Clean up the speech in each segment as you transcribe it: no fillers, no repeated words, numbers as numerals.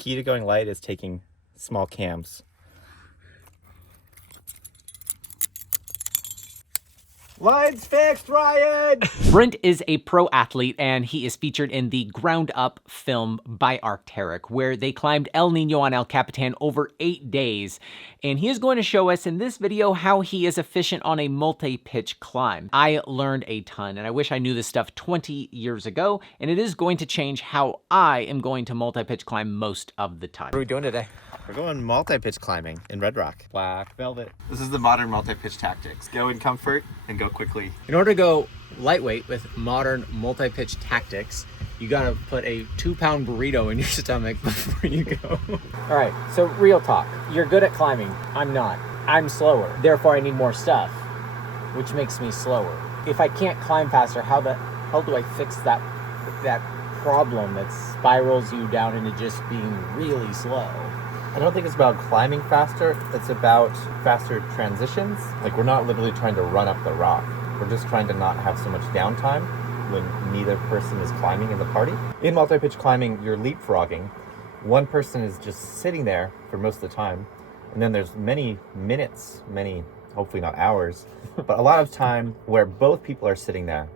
key to going light is taking small cams. Line's fixed, Ryan! Brent is a pro athlete, and he is featured in the Ground Up film by Arc'teryx, where they climbed El Nino on El Capitan over 8 days. And he is going to show us in this video how he is efficient on a multi-pitch climb. I learned a ton, and I wish I knew this stuff 20 years ago, and it is going to change how I am going to multi-pitch climb most of the time. What are we doing today? We're going multi-pitch climbing in Red Rock. Black velvet. This is the modern multi-pitch tactics. Go in comfort and go quickly. In order to go lightweight with modern multi-pitch tactics, you gotta put a 2-pound burrito in your stomach before you go. All right, so real talk. You're good at climbing. I'm not. I'm slower. Therefore, I need more stuff, which makes me slower. If I can't climb faster, how the hell do I fix that problem that spirals you down into just being really slow? I don't think it's about climbing faster. It's about faster transitions. Like, we're not literally trying to run up the rock. We're just trying to not have so much downtime when neither person is climbing in the party. In multi-pitch climbing, you're leapfrogging. One person is just sitting there for most of the time. And then there's many minutes, hopefully not hours, but a lot of time where both people are sitting there.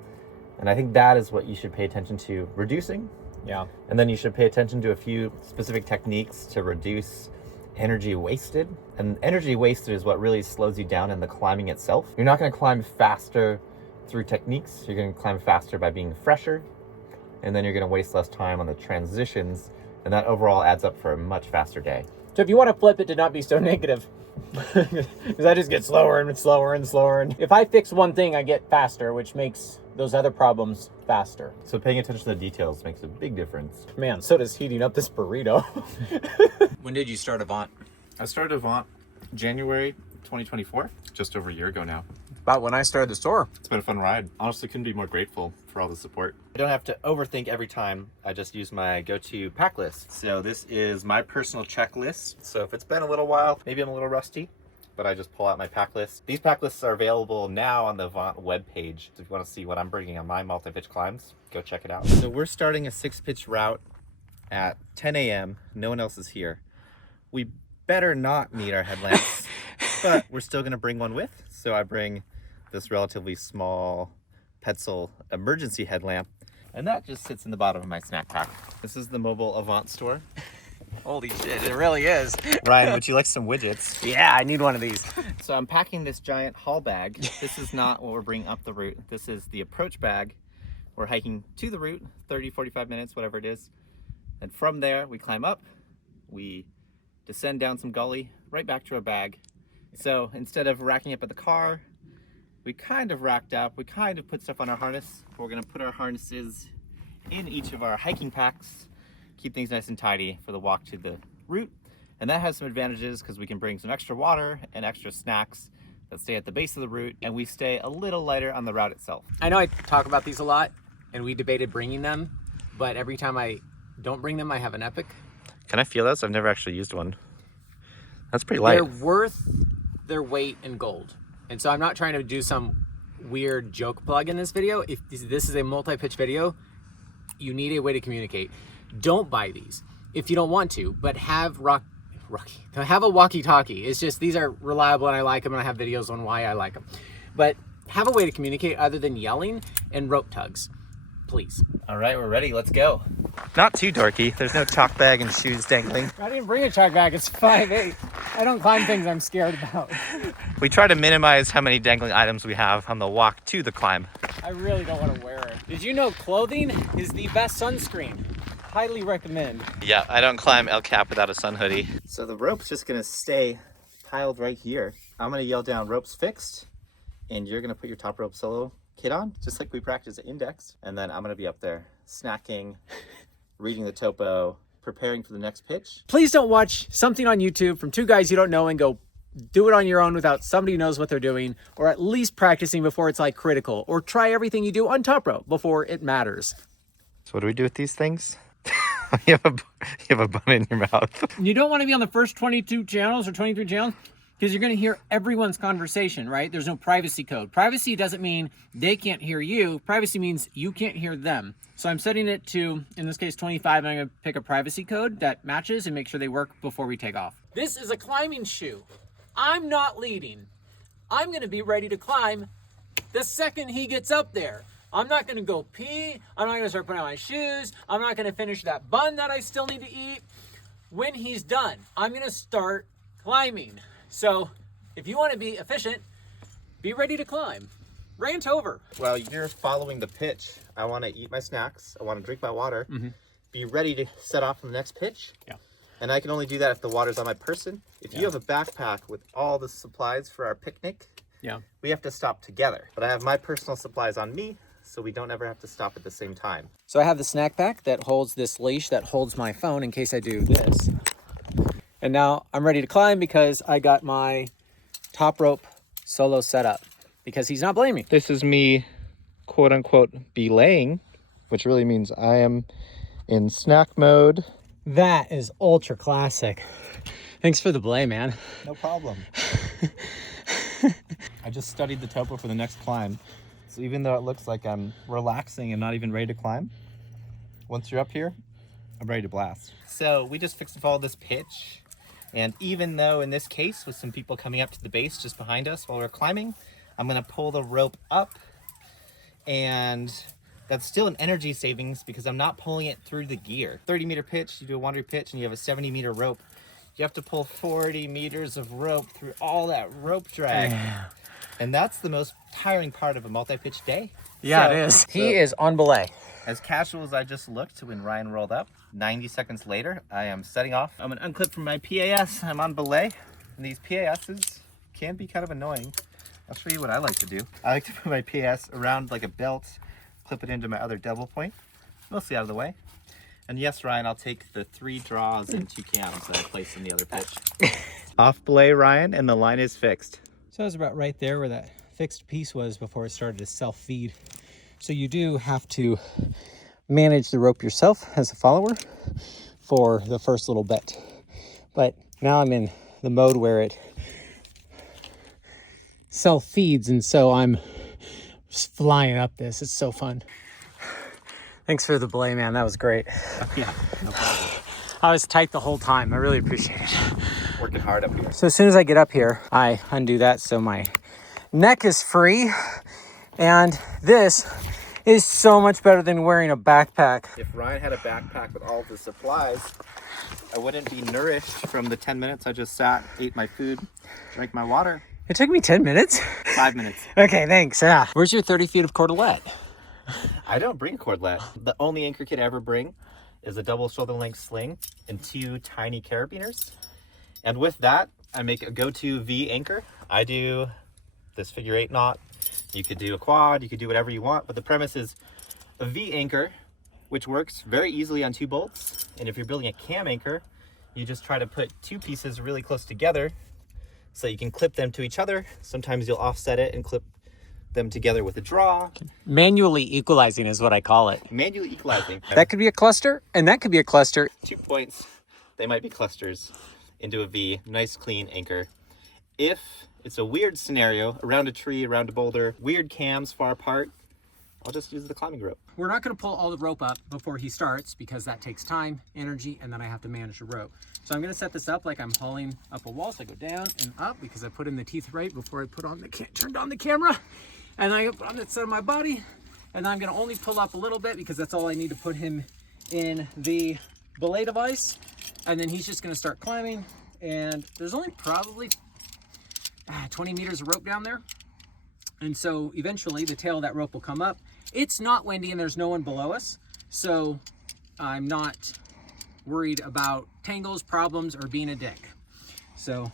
And I think that is what you should pay attention to reducing. Yeah. And then you should pay attention to a few specific techniques to reduce energy wasted. And energy wasted is what really slows you down in the climbing itself. You're not going to climb faster through techniques. You're going to climb faster by being fresher. And then you're going to waste less time on the transitions. And that overall adds up for a much faster day. So if you want to flip it to not be so negative, because I just get slower and slower and slower. And if I fix one thing, I get faster, which makes those other problems faster. So paying attention to the details makes a big difference. Man, so does heating up this burrito. When did you start Avant? I started Avant January 2024, just over a year ago now. About when I started the store. It's been a fun ride. Honestly, couldn't be more grateful for all the support. I don't have to overthink every time. I just use my go-to pack list. So this is my personal checklist. So if it's been a little while, maybe I'm a little rusty, but I just pull out my pack list. These pack lists are available now on the Avant webpage. So if you want to see what I'm bringing on my multi-pitch climbs, go check it out. So we're starting a 6-pitch route at 10 a.m. No one else is here. We better not need our headlamps, but we're still gonna bring one with. So I bring this relatively small Petzl emergency headlamp, and that just sits in the bottom of my snack pack. This is the mobile Avant store. Holy shit, it really is. Ryan, would you like some widgets? Yeah, I need one of these. So I'm packing this giant haul bag. This is not what we're bringing up the route. This is the approach bag. We're hiking to the route, 30, 45 minutes, whatever it is. And from there, we climb up, we descend down some gully, right back to our bag. So instead of racking up at the car, we kind of racked up, we kind of put stuff on our harness. We're gonna put our harnesses in each of our hiking packs, keep things nice and tidy for the walk to the route. And that has some advantages because we can bring some extra water and extra snacks that stay at the base of the route, and we stay a little lighter on the route itself. I know I talk about these a lot, and we debated bringing them, but every time I don't bring them, I have an epic. Can I feel this? I've never actually used one. That's pretty light. They're worth their weight in gold. And so I'm not trying to do some weird joke plug in this video. If this is a multi-pitch video, you need a way to communicate. Don't buy these if you don't want to, but have have a walkie-talkie. It's just, these are reliable and I like them, and I have videos on why I like them. But have a way to communicate other than yelling and rope tugs, please. All right, we're ready. Let's go. Not too dorky. There's no chalk bag and shoes dangling. I didn't bring a chalk bag. It's 5'8". I don't climb things I'm scared about. We try to minimize how many dangling items we have on the walk to the climb. I really don't want to wear it. Did you know clothing is the best sunscreen? Highly recommend. Yeah, I don't climb El Cap without a sun hoodie. So the rope's just gonna stay piled right here. I'm gonna yell down, "Rope's fixed," and you're gonna put your top rope solo kit on, just like we practiced at Index. And then I'm gonna be up there snacking, reading the topo, preparing for the next pitch. Please don't watch something on YouTube from two guys you don't know and go do it on your own without somebody who knows what they're doing, or at least practicing before it's like critical, or try everything you do on top rope before it matters. So what do we do with these things? you have a bun in your mouth. You don't want to be on the first 22 channels or 23 channels. because you're going to hear everyone's conversation, right? There's no privacy code. Privacy doesn't mean they can't hear you. Privacy means you can't hear them. So I'm setting it to, in this case, 25. I'm going to pick a privacy code that matches and make sure they work before we take off. This is a climbing shoe. I'm not leading. I'm going to be ready to climb the second he gets up there. I'm not going to go pee. I'm not going to start putting on my shoes. I'm not going to finish that bun that I still need to eat. When he's done, I'm going to start climbing. So if you want to be efficient, be ready to climb. Rant over. Well, you're following the pitch. I want to eat my snacks. I want to drink my water. Be ready to set off on the next pitch. Yeah. And I can only do that if the water's on my person. If you have a backpack with all the supplies for our picnic, we have to stop together. But I have my personal supplies on me, so we don't ever have to stop at the same time. So I have the snack pack that holds this leash that holds my phone in case I do this. And now I'm ready to climb because I got my top rope solo set up because he's not blaming. This is me, quote unquote, belaying, which really means I am in snack mode. That is ultra classic. Thanks for the belay, man. No problem. I just studied the topo for the next climb. So even though it looks like I'm relaxing and not even ready to climb, once you're up here, I'm ready to blast. So we just fixed to follow this pitch. And even though in this case, with some people coming up to the base just behind us while we're climbing, I'm gonna pull the rope up, and that's still an energy savings because I'm not pulling it through the gear. 30-meter pitch, you do a wandering pitch and you have a 70-meter rope. You have to pull 40 meters of rope through all that rope drag. Yeah. And that's the most tiring part of a multi-pitch day. Yeah, it is. He is on belay. As casual as I just looked when Ryan rolled up, 90 seconds later, I am setting off. I'm gonna unclip from my PAS. I'm on belay, and these PASs can be kind of annoying. I'll show you what I like to do. I like to put my PAS around like a belt, clip it into my other double point, mostly out of the way. And yes, Ryan, I'll take the 3 draws and 2 cams that I placed in the other pitch. Off belay, Ryan, and the line is fixed. So I was about right there where that fixed piece was before it started to self-feed. So you do have to manage the rope yourself as a follower for the first little bit. But now I'm in the mode where it self-feeds, and so I'm just flying up this. It's so fun. Thanks for the belay, man. That was great. Yeah, no problem. I was tight the whole time. I really appreciate it. Working hard up here. So as soon as I get up here, I undo that so my neck is free. And this is so much better than wearing a backpack. If Ryan had a backpack with all the supplies, I wouldn't be nourished from the 10 minutes I just sat, ate my food, drank my water. It took me 10 minutes? 5 minutes. Okay, thanks. Yeah. Where's your 30 feet of cordelette? I don't bring cordlet. The only anchor kit I ever bring is a double shoulder length sling and 2 tiny carabiners. And with that, I make a go-to V anchor. I do this figure 8 knot. You could do a quad, you could do whatever you want, but the premise is a V anchor, which works very easily on 2 bolts. And if you're building a cam anchor, you just try to put 2 pieces really close together so you can clip them to each other. Sometimes you'll offset it and clip them together with a draw. Manually equalizing is what I call it. Manually equalizing. That could be a cluster, and that could be a cluster. 2 points, they might be clusters into a V, nice clean anchor. If it's a weird scenario, around a tree, around a boulder, weird cams far apart, I'll just use the climbing rope. We're not going to pull all the rope up before he starts because that takes time, energy, and then I have to manage the rope. So I'm going to set this up like I'm hauling up a wall. So I go down and up because I put in the teeth right before I put on the turned on the camera. And I put on the side of my body. And I'm going to only pull up a little bit because that's all I need to put him in the belay device. And then he's just going to start climbing. And there's only probably 20 meters of rope down there. And so eventually the tail of that rope will come up. It's not windy and there's no one below us. So I'm not worried about tangles, problems, or being a dick. So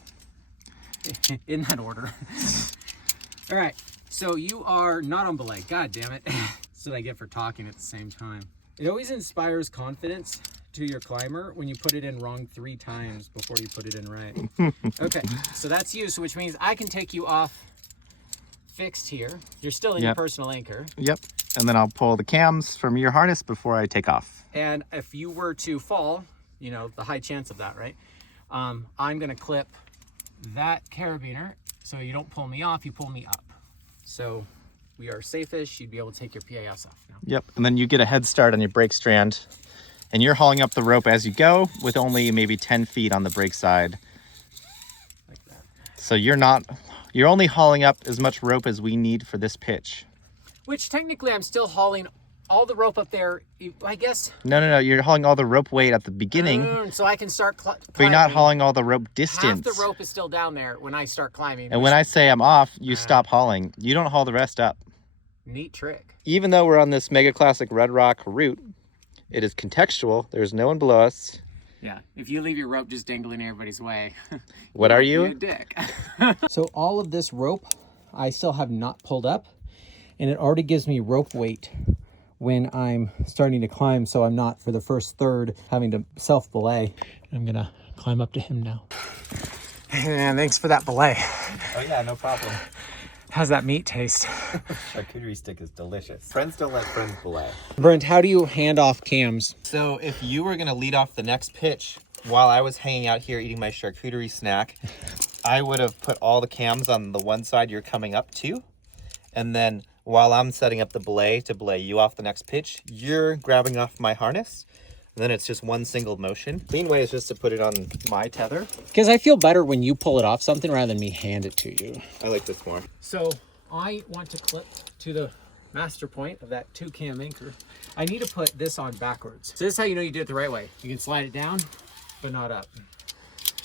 in that order. All right, so you are not on belay. God damn it. That's what I get for talking at the same time. It always inspires confidence to your climber when you put it in wrong 3 times before you put it in right. Okay, so that's you, so which means I can take you off fixed here. You're still in your personal anchor. Yep. And then I'll pull the cams from your harness before I take off. And if you were to fall, you know, the high chance of that, right? I'm gonna clip that carabiner, so you don't pull me off, you pull me up. So we are safe-ish. You'd be able to take your PAS off now. Yep, and then you get a head start on your brake strand, and you're hauling up the rope as you go with only maybe 10 feet on the brake side. Like that. So you're only hauling up as much rope as we need for this pitch. Which technically I'm still hauling all the rope up there, I guess. No, you're hauling all the rope weight at the beginning. So I can start climbing. But you're not hauling all the rope distance. Half the rope is still down there when I start climbing. And when I say I'm off, you stop hauling. You don't haul the rest up. Neat trick. Even though we're on this mega classic Red Rock route, it is contextual. There's no one below us. Yeah, if you leave your rope just dangling in everybody's way. What are you? A dick. So all of this rope, I still have not pulled up, and it already gives me rope weight when I'm starting to climb, so I'm not, for the first third, having to self-belay. I'm gonna climb up to him now. Hey man, thanks for that belay. Oh yeah, no problem. How's that meat taste? Charcuterie stick is delicious. Friends don't let friends belay. Brent, how do you hand off cams? So if you were gonna lead off the next pitch while I was hanging out here eating my charcuterie snack, I would have put all the cams on the one side you're coming up to, and then while I'm setting up the belay to belay you off the next pitch, you're grabbing off my harness. And then it's just one single motion. Clean way is just to put it on my tether. Because I feel better when you pull it off something rather than me hand it to you. I like this more. So I want to clip to the master point of that 2-cam anchor. I need to put this on backwards. So this is how you know you do it the right way. You can slide it down, but not up.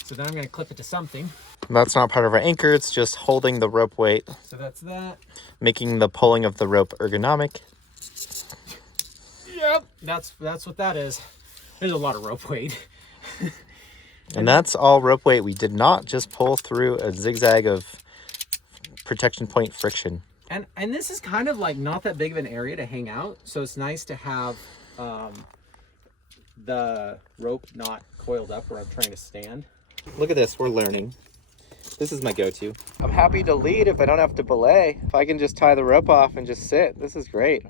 So then I'm going to clip it to something. That's not part of our anchor, it's just holding the rope weight. So that's that. Making the pulling of the rope ergonomic. Yep. That's what that is. There's a lot of rope weight. And that's all rope weight. We did not just pull through a zigzag of protection point friction. And this is kind of like not that big of an area to hang out. So it's nice to have the rope not coiled up where I'm trying to stand. Look at this, we're learning. This is my go-to. I'm happy to lead if I don't have to belay. If I can just tie the rope off and just sit, this is great.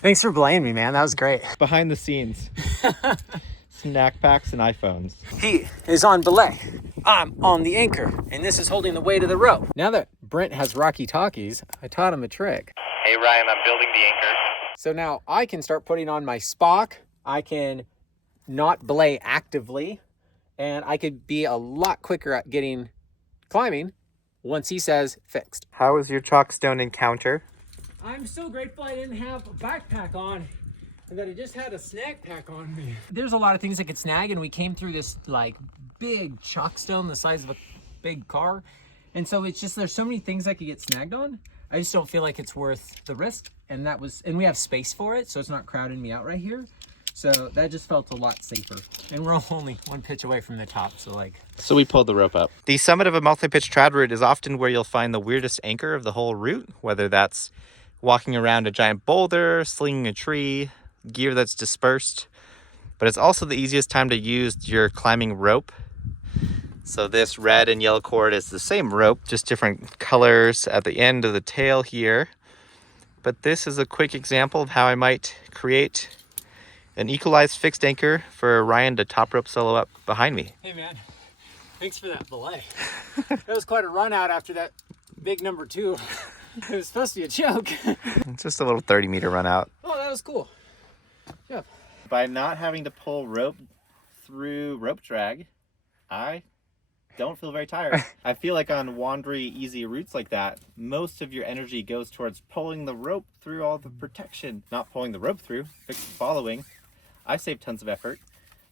Thanks for belaying me, man. That was great. Behind the scenes. Snack packs and iPhones. He is on belay. I'm on the anchor, and this is holding the weight of the rope. Now that Brent has Rocky Talkies, I taught him a trick. Hey Ryan, I'm building the anchor. So now I can start putting on my spock. I can not belay actively, and I could be a lot quicker at getting climbing once he says fixed. How was your chalkstone encounter? I'm so grateful I didn't have a backpack on and that I just had a snack pack on me. There's a lot of things that could snag, and we came through this like big chalkstone the size of a big car. And so it's just, there's so many things that could get snagged on. I just don't feel like it's worth the risk. And we have space for it, so it's not crowding me out right here. So that just felt a lot safer. And we're only one pitch away from the top, so we pulled the rope up. The summit of a multi-pitch trad route is often where you'll find the weirdest anchor of the whole route, whether that's walking around a giant boulder, slinging a tree, gear that's dispersed. But it's also the easiest time to use your climbing rope. So this red and yellow cord is the same rope, just different colors at the end of the tail here. But this is a quick example of how I might create an equalized fixed anchor for Ryan to top rope solo up behind me. Hey man, thanks for that belay. That was quite a run out after that big number 2. It was supposed to be a joke. It's just a little 30-meter run out. Oh, that was cool. Yeah. By not having to pull rope through rope drag, I don't feel very tired. I feel like on wandery, easy routes like that, most of your energy goes towards pulling the rope through all the protection, not pulling the rope through, fixed following. I saved tons of effort.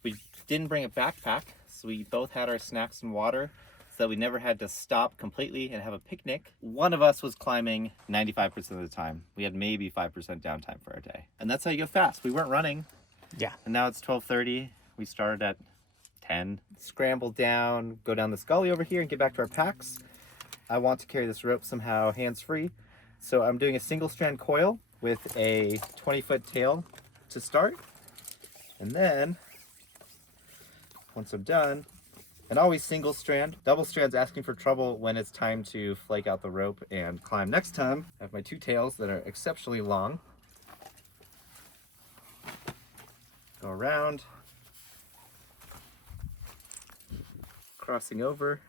We didn't bring a backpack, so we both had our snacks and water, so that we never had to stop completely and have a picnic. One of us was climbing 95% of the time. We had maybe 5% downtime for our day. And that's how you go fast. We weren't running. Yeah. And now it's 12:30. We started at 10. Scramble down, go down this gully over here and get back to our packs. I want to carry this rope somehow hands-free. So I'm doing a single strand coil with a 20-foot tail to start. And then, once I'm done, and always single strand. Double strand's asking for trouble when it's time to flake out the rope and climb. Next time, I have my 2 tails that are exceptionally long. Go around. Crossing over.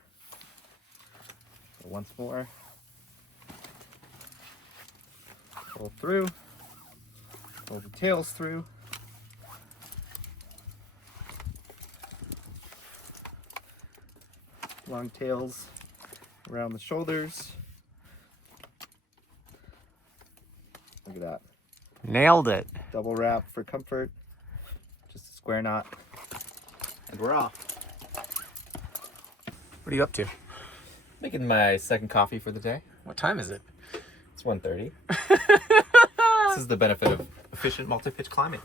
Once more. Pull through. Pull the tails through. Long tails around the shoulders. Look at that. Nailed it. Double wrap for comfort. Just a square knot. And we're off. What are you up to? Making my second coffee for the day. What time is it? It's 1:30. This is the benefit of efficient multi-pitch climbing.